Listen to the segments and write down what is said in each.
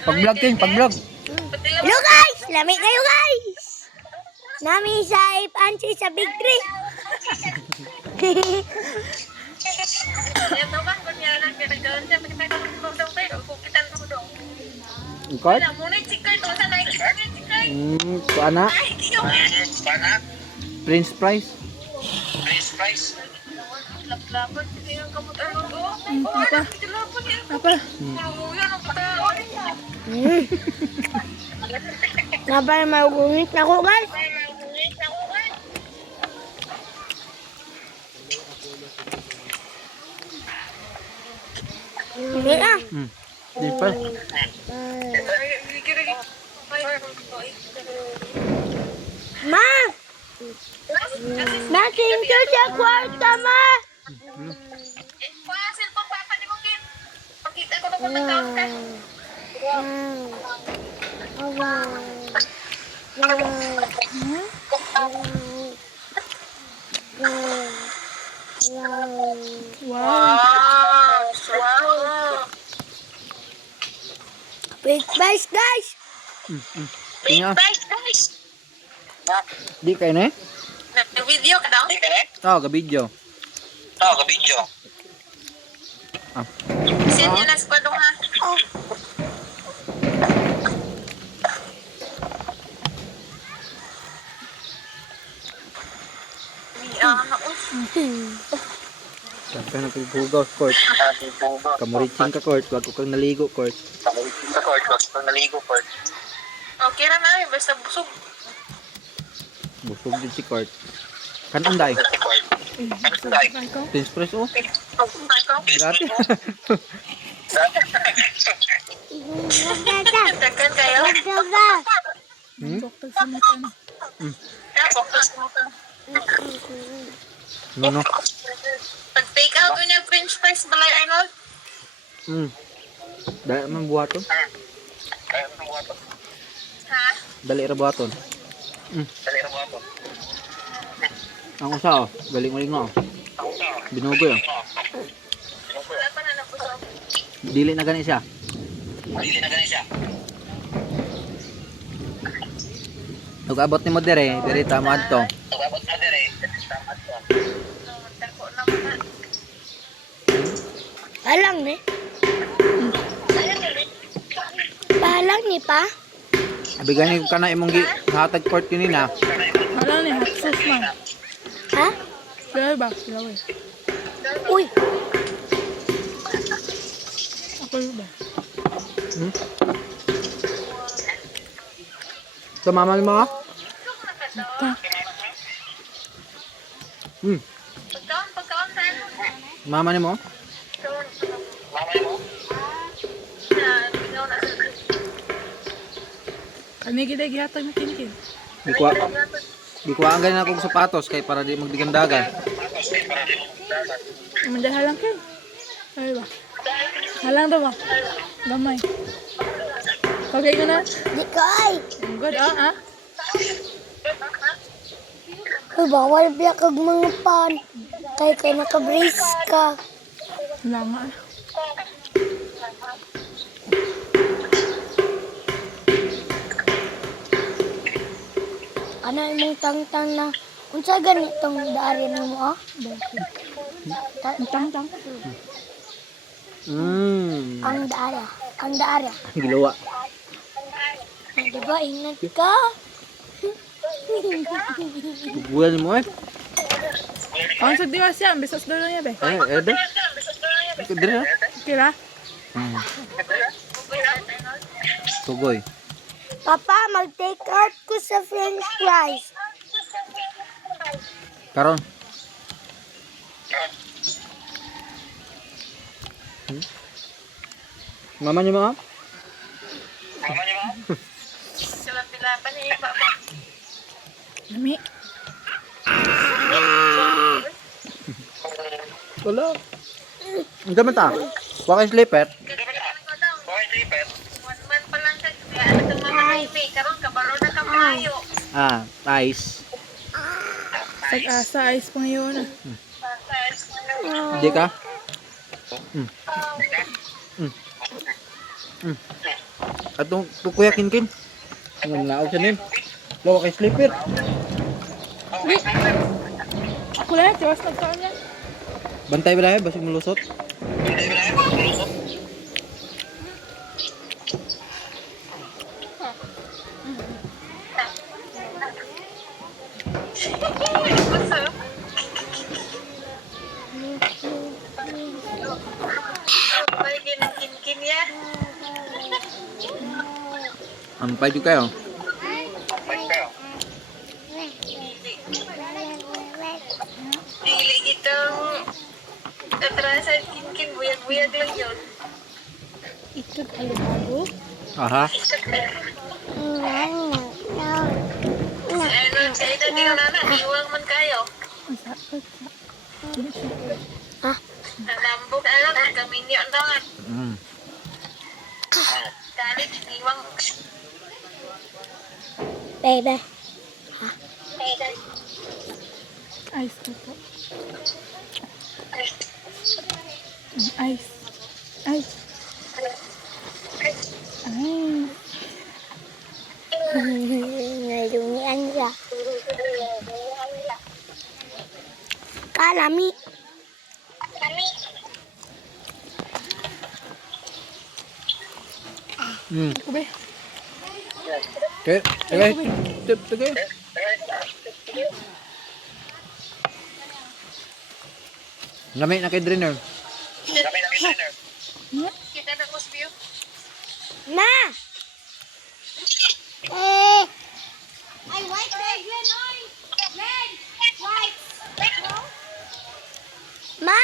Pag-vlog king, pag-vlog. Hello guys! Lamig kayo guys! Nami sa Ipansi sa Big Tree. Ikot? Kuana? Prince Price? Apa? Napay maugungit na ko guys. Hindi na. Di pa. Ma! Nating ko sa kwarta, ma! Big price guys! Tingnan. Di kayo na eh? Video ka daw? Oo, ka-video. Ah. Send nyo na sa kwadong ha. Saan ka na pagbugaw, court? Kamuritsing ka, court. Wag ko kang naligo, court. Okay na na, basta busog. Busog din si court. Kanon day? Prince Price, oh. Grabe. Dagan kayo. Doktor sa mata na. No. Pag-take out ko niya french fries balay Arnold. Dali man buhaton. Ha? Dali ra buhaton. Ang usa, oh. Galing-galing nga, oh. Binugoy, oh. Wala pa na nabusog. Dili na gani siya. Ug abot ni mo dire tama adto. Dako naman na. Palang ni. Palang ni pa. Abigani ka na imong hatag court kanina. Hala ni, haksos man. Ha? Kaya ba? Kaya Uy! Ako ba? Tumamal mo, ah? Pagkaon tayo. Mama ni mo? Kani kita gihatag na kinikid. Di ko ang ganin akong sapatos kay para di magdigandagan. Manday halang kayo. Kaya ba? Halang daw ba? Gamay. Okay ko na? Di ka ay! Good, ah? Uy, bawal biya kag mga pan. Kay ka nakabrace ka. Wala nga. Ano imong tangtang na unsa ganitong daari mo ah? Tang-tang. Ang daara. Ang daara. Giluwa. Di ba ingat ka? Buwan mo, eh. Ang sa diwas yan, bisas doon niya be. Ede. Ito dire, ah. Okay ba? Tugoy. Papa, mag-take out ko sa french fries. Karon. Mama niyo, ma'am? Sila-pila pa niya iba ba? Lami. Wala. Ang gaman ta. Wakay slipper. One month pa lang siya. Kaya ano itong mga may karoon kabalo na ka maayo. Ah, ice. Sag-asa, ice pang yun. Di ka? Atong Kuya Kinkin. Ang naog siya nin. Lawa kay slipper. Ako lang, tiwas nagkaon niya. Bantay ba dahil? Basig mulusot. May kin ya. Ang pay juga kayo. Dili kitang atrasan kin buyag-buyag lang yun. Ito halo-halo. Aha. Ano, sa ito di ko na iwang man kayo. Ang sakit. Nambog alam, kami niyo naman. Mm. Galit, iwang. Baby. Ice ko po. Ice. Ice. Ice. Nalungian siya. Kalami. Mm. Ako ba? Okay. Okay. Tip, okay. Lamig na kay drainer. Kita na kus view. Ma! Ay, white leg, Glenn, oy! Glenn! White! Ma!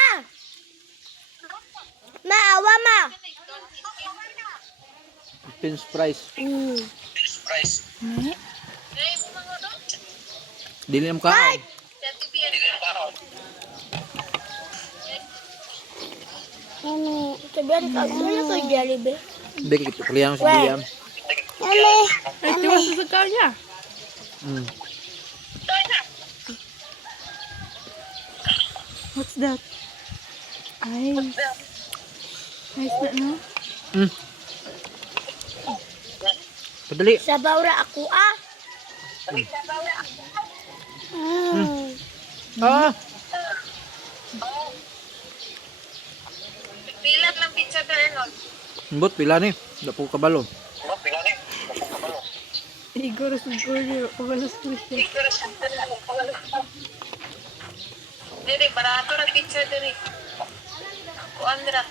Ma, awa ma! Pins price. Ne? Ay, mga do. Dili mo ka. Dati biyan. Sabihan ka, wala ko Jollibee. Hindi kita kuliang sa diam. Ay, tiwas sa nagkaon niya. Mm. What's that? Ice. Ice na, no? Mm. Padali. Sabaw ra ako, ah! Ah. Bilang ng pizza tayo. Mbot pila ni. Dapo kabalo. Igor sa gulyo. Pagalas ko siya. Diri, barato na pizza diri. 200.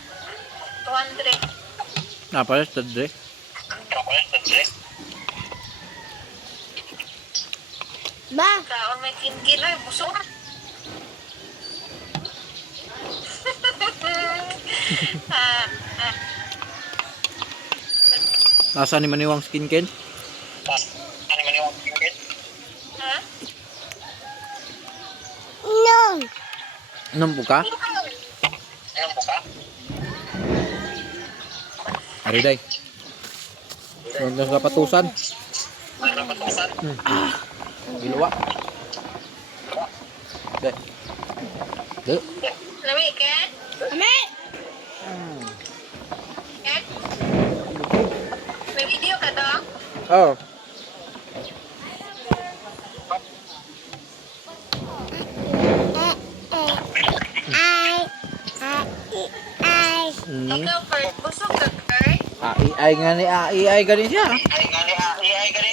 200. Napalas tadre. Ma! Kaon may kin ay busog. Ah, Nasa ni maniwang skin ken? ha? No! Inom po ka? Ari day. Huwag na sa patusan. Giluwa. Day. Day. Lami, Ken? Ame! Ken? May video ka dong? Oh. Mm. Ikaw, Kurt, busog ka, Kurt? AI nga ni AI gani siya. Ay, gali, ay, gali,